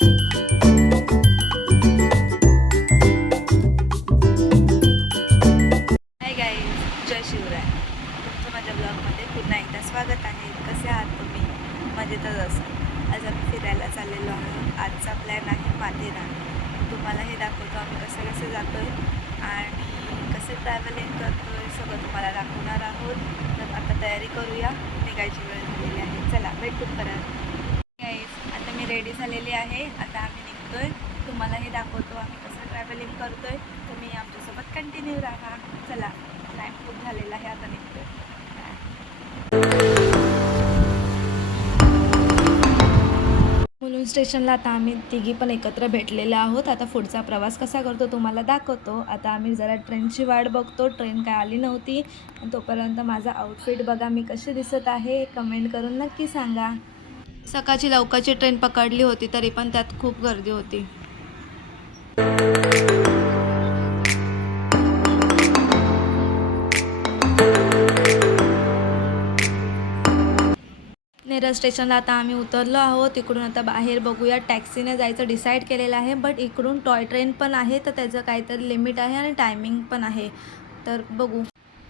Hi guys, जय शिवराय. तुमचं माझ्या ब्लॉगमध्ये पुन्हा एकदा स्वागत आहे. कसे आहात तुम्ही? मजेतच असाल. आज आम्ही फिरायला चाललेलो आहोत. आजचा प्लॅन आहे माथेरान. तुम्हाला हे दाखवतो आम्ही कसे जातो आहे आणि कसे ट्रॅव्हलिंग करतो आहे, सगळं तुम्हाला दाखवणार आहोत. तर आता तयारी करूया, निघायची वेळ झालेली आहे. चला भेटू परत. गाईज, आता मी रेडी झालेली आहे. आता आम्ही निघतो आहे. तुम्हालाही दाखवतो आम्ही कसं ट्रॅव्हलिंग करतो आहे. तुम्ही आमच्यासोबत कंटिन्यू राहा. चला, टाईम खूप झालेला आहे, आता निघतो आहे. मुलुंड स्टेशनला आता आम्ही तिघी पण एकत्र भेटलेलो आहोत. आता पुढचा प्रवास कसा करतो तुम्हाला दाखवतो. आता आम्ही जरा ट्रेनची वाट बघतो. ट्रेन काय आली नव्हती. तोपर्यंत माझा आउटफिट बघा मी कशी दिसत आहे, कमेंट करून नक्की सांगा. सकाळची लवकरची ट्रेन पकडली होती, तरी पण त्यात खूप गर्दी होती. नेरळ स्टेशनला आता आम्ही उतरलो आहोत. तिकडून आता बाहेर बघूया, टॅक्सीने जायचं डिसाईड केलेलं आहे. बट इकडून टॉय ट्रेन पण आहे, तर त्याचं काहीतरी लिमिट आहे आणि टायमिंग पण आहे. तर बघू.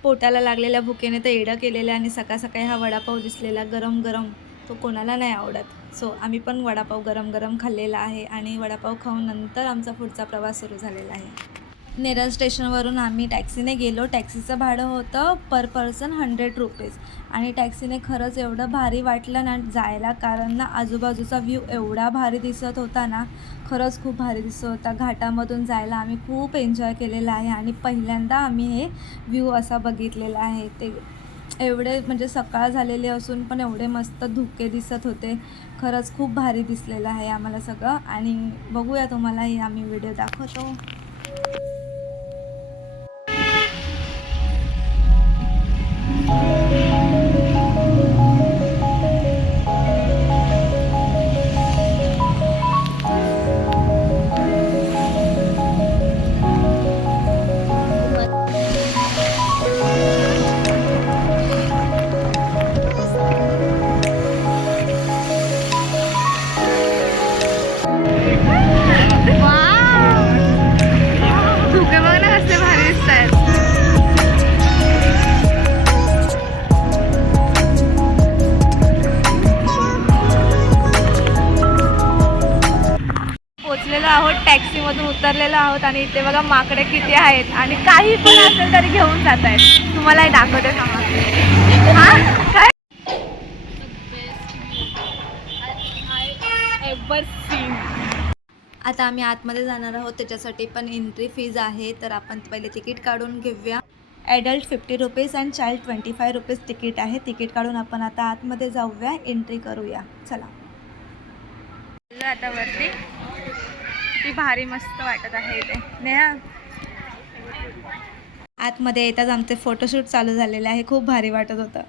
पोटाला लागलेल्या भुकेने तर एडं केलेलं आणि सकाळ सकाळी हा वडापाव दिसलेला गरम गरम, तो कोणाला नाही आवडत. सो आम्ही पण वडापाव गरम गरम खाल्लेला आहे आणि वडापाव खाऊन नंतर आमचा पुढचा प्रवास सुरू झालेला आहे. नेरळ स्टेशनवरून आम्ही टॅक्सीने गेलो. टॅक्सीचं भाडं होतं पर पर्सन 100 रुपीज आणि टॅक्सीने खरंच एवढं भारी वाटलं ना जायला, कारण ना आजूबाजूचा व्ह्यू एवढा भारी दिसत होता ना, खरंच खूप भारी दिसत होता. घाटामधून जायला आम्ही खूप एन्जॉय केलेला आहे आणि पहिल्यांदा आम्ही हे व्ह्यू असा बघितलेला आहे. ते एवढे म्हणजे सकाळ झालेले असून पण एवढे मस्त धुके दिसत होते. खरंच खूप भारी दिसलेलं आहे आम्हाला सगळं. आणि बघूया, तुम्हालाही आम्ही व्हिडिओ दाखवतो. पोचलेलो आहोत, टॅक्सीमधून उतरलेलो आहोत आणि इथे बघा माकडे किती आहेत आणि काही पण असेल तरी घेऊन जात आहेत. तुम्हालाही दाखवते सांगा. काय आता आम्ही आतमध्ये जाणार आहोत, त्याच्यासाठी पण एंट्री फीज आहे. तर आपण पहिले तिकीट काढून घेऊया. Adult 50 rupees and child 25 rupees ticket आहे. तिकीट काढून आपण आता आतमध्ये जाऊया, एंट्री करूया. चला आता वरती. किती भारी मस्त वाटत आहे इथे. नेहा, आतमध्ये येताच आमचे फोटोशूट चालू झालेले आहे. खूप भारी वाटत होतं.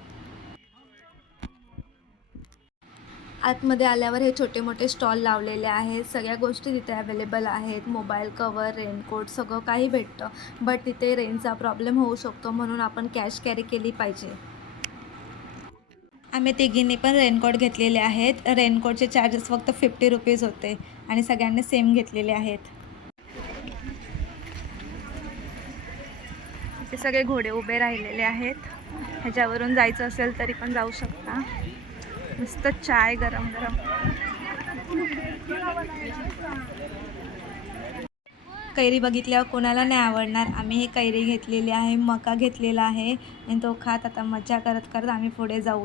आतमध्ये आल्यावर हे छोटे मोठे स्टॉल लावलेले आहेत. सगळ्या गोष्टी तिथे अवेलेबल आहेत. मोबाईल कवर, रेनकोट सगळं काही भेटतं. बट तिथे रेंजचा प्रॉब्लेम होऊ शकतो, म्हणून आपण कॅश कॅरी केली पाहिजे. आम्ही तिघींनी पण रेनकोट घेतलेले आहेत. रेनकोटचे चार्जेस फक्त 50 रुपीज होते आणि सगळ्यांनी सेम घेतलेले आहेत. इथे सगळे घोडे उभे राहिलेले आहेत. ह्याच्यावरून जायचं असेल तरी पण जाऊ शकता. मस्त चाय गरम गरम. कैरी बघितल्यावर कोणाला नाही आवडणार. आम्ही ही कैरी घेतलेली आहे, मका घेतलेला आहे आणि तो खात आता मजा करत करत आम्ही पुढे जाऊ.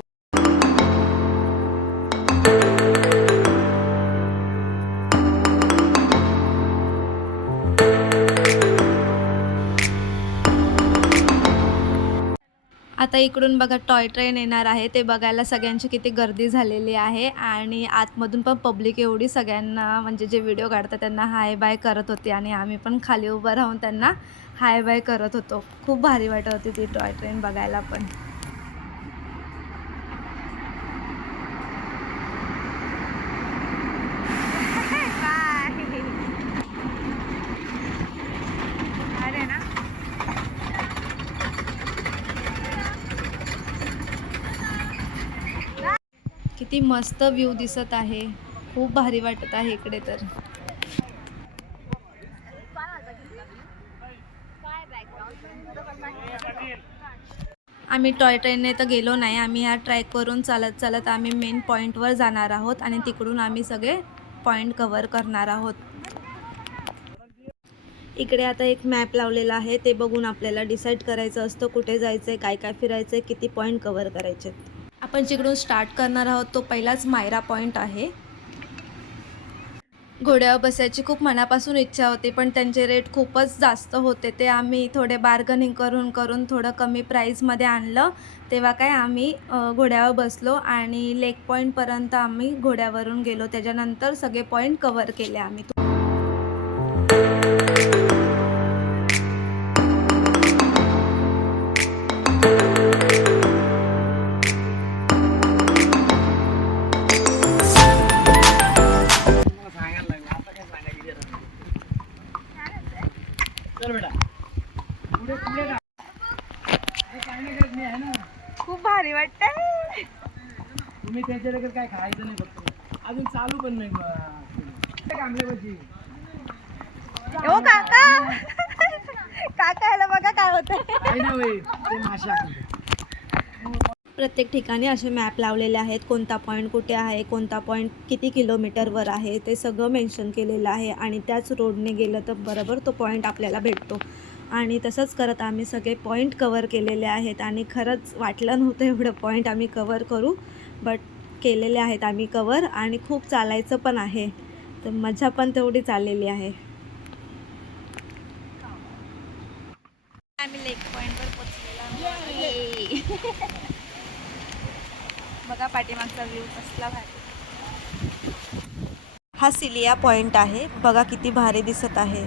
आता इकडून बघा टॉय ट्रेन येणार आहे. ते बघायला सगळ्यांची किती गर्दी झालेली आहे आणि आतमधून पण पब्लिक एवढी सगळ्यांना म्हणजे जे व्हिडिओ काढतात त्यांना हाय बाय करत होती आणि आम्ही पण खाली उभं राहून त्यांना हाय बाय करत होतो. खूप भारी वाटत होती ती टॉय ट्रेन बघायला पण. किती मस्त व्ह्यू दिसत आहे. खूप भारी वाटत आहे इकडे तर. आम्ही टॉय ट्रेनने तर गेलो नाही. आम्ही ह्या ट्रॅकवरून चालत चालत आम्ही मेन पॉईंटवर जाणार आहोत आणि तिकडून आम्ही सगळे पॉईंट कव्हर करणार आहोत. इकडे आता एक मॅप लावलेला आहे, ते बघून आपल्याला डिसाईड करायचं असतं कुठे जायचं आहे, काय काय फिरायचं आहे, किती पॉईंट कव्हर करायचे. आपण जिकडून स्टार्ट करणार आहोत तो पहिलाच मायरा पॉईंट आहे. घोड्यावर बसायची खूप मनापासून इच्छा होती, पण त्यांचे रेट खूपच जास्त होते. ते आम्ही थोडे बार्गनिंग करून करून थोडं कमी प्राईजमध्ये आणलं. तेव्हा काय आम्ही घोड्यावर बसलो आणि लेक पॉईंटपर्यंत आम्ही घोड्यावरून गेलो. त्याच्यानंतर सगळे पॉईंट कव्हर केले आम्ही. खूप भारी वाटतंय. तुम्ही त्याच्याकडे काय खायचं नाही, फक्त अजून चालू पण नाही कामल्यापाशी. ओ काका, काका याला बघा काय होतंय. काही नाही होईल, ते माशा. प्रत्येक ठिकाणी असे मॅप लावलेले आहेत, कोणता पॉईंट कुठे आहे, कोणता पॉईंट किती किलोमीटरवर आहे, ते सगळं मेन्शन केलेलं आहे. आणि त्याच रोडने गेलं तर बरोबर तो पॉईंट आपल्याला भेटतो. आणि तसंच करत आम्ही सगळे पॉईंट कव्हर केलेले आहेत. आणि खरंच वाटलं नव्हतं एवढं पॉईंट आम्ही कव्हर करू, बट केलेले आहेत आम्ही कव्हर. आणि खूप चालायचं पण आहे, तर मजा पण तेवढीच आलेली आहे. आम्ही लेक पॉईंटवर पोहोचलेलो आहोत. बघा पाठीमागचा व्ह्यू कसला भारी. हा सिलिया पॉइंट आहे, बघा किती भारी दिसत आहे.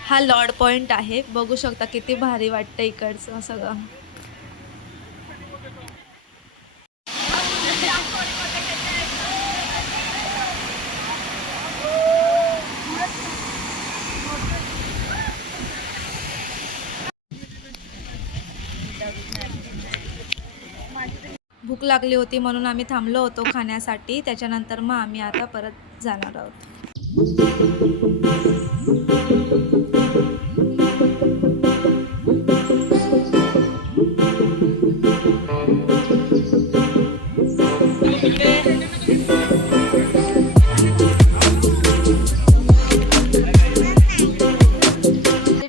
हा लॉर्ड पॉइंट आहे, बघू शकता किती भारी वाटतं इकडचं सगळं. भूक लागली होती म्हणून आम्ही थांबलो होतो खाण्यासाठी. त्याच्यानंतर मग आम्ही आता परत जाणार आहोत.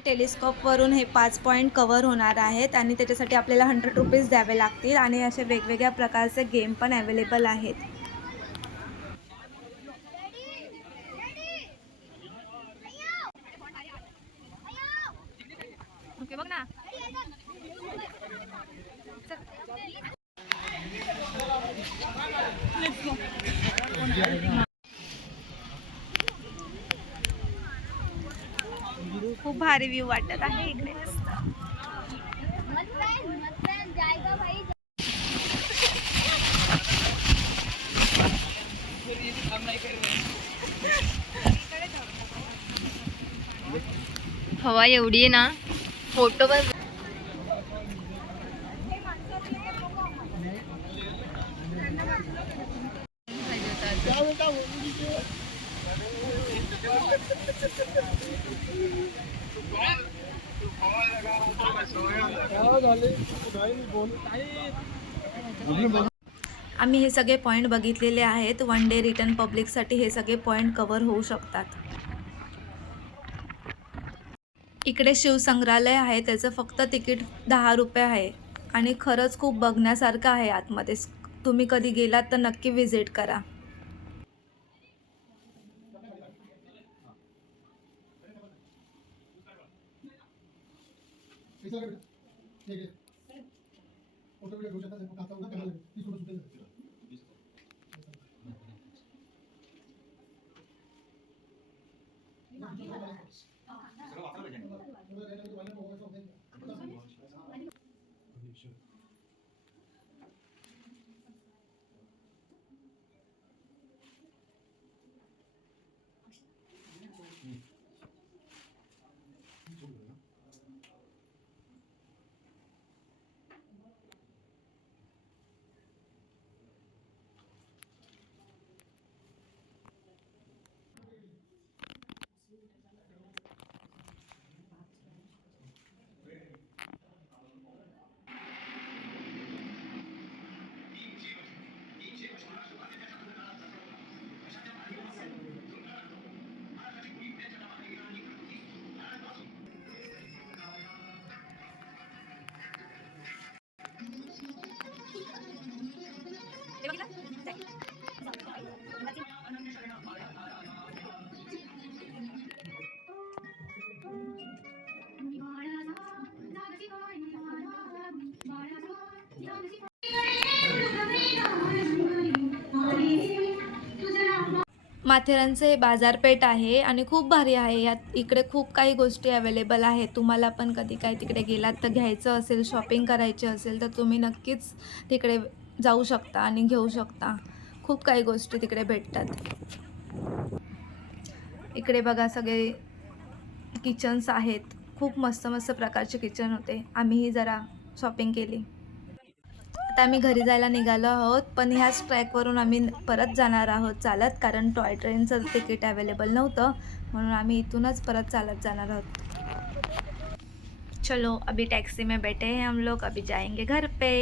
टेलिस्कोपवरून हे 5 पॉईंट कव्हर होणार आहेत आणि त्याच्यासाठी आपल्याला 100 रुपीज द्यावे लागतील. आणि असे वेगवेगळ्या प्रकारचे गेम पण अवेलेबल आहेत. ओके बघ ना. खूप भारी व्ह्यू वाटत आहे इकडे. हवा एवढी आहे ना, फोटो पण. आम्ही हे सगळे पॉईंट बघितलेले आहेत. 1 डे रिटर्न पब्लिकसाठी हे सगळे पॉईंट कव्हर होऊ शकतात. इकडे शिवसंग्रहालय आहे, त्याचं फक्त तिकीट 10 रुपये आहे. आणि खरंच खूप बघण्यासारखं आहे आतमध्ये. तुम्ही कधी गेलात तर नक्की व्हिजिट करा. माथेरानचे बाजारपेठ आहे आणि खूप भारी आहे. यात इकडे खूप काही गोष्टी अवेलेबल आहेत. तुम्हाला पण कधी काय तिकडे गेलात तर घ्यायचं असेल, शॉपिंग करायची असेल तर तुम्ही नक्कीच तिकडे जाऊ शकता आणि घेऊ शकता. खूप काही गोष्टी तिकडे भेटतात. इकडे बघा सगळे किचन्स आहेत. खूप मस्त मस्त प्रकारचे किचन होते. आम्हीही जरा शॉपिंग केली. आता आम्ही घरी जायला निघालो आहोत, पण ह्याच ट्रॅकवरून आम्ही परत जाणार आहोत चालत, कारण टॉय ट्रेनचं तिकीट अवेलेबल नव्हतं, म्हणून आम्ही इथूनच परत चालत जाणार आहोत. चलो अभी टैक्सी में बैठे हैं हम लोग, अभी जाएंगे घर पे.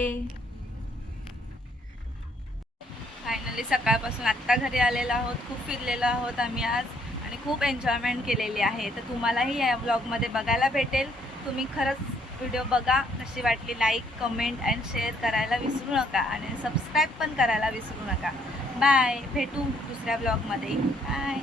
फायनली सकाळपासून आत्ता घरी आलेलो आहोत. खूप फिरलेलो आहोत आम्ही आज आणि खूप एन्जॉयमेंट केलेली आहे. तर तुम्हालाही या व्लॉगमध्ये बघायला भेटेल. तुम्ही खरंच व्हिडिओ बघा, कशी वाटली लाईक, कमेंट अँड शेअर करायला विसरू नका आणि सबस्क्राईब पण करायला विसरू नका. बाय, भेटू दुसऱ्या व्लॉगमध्ये. बाय.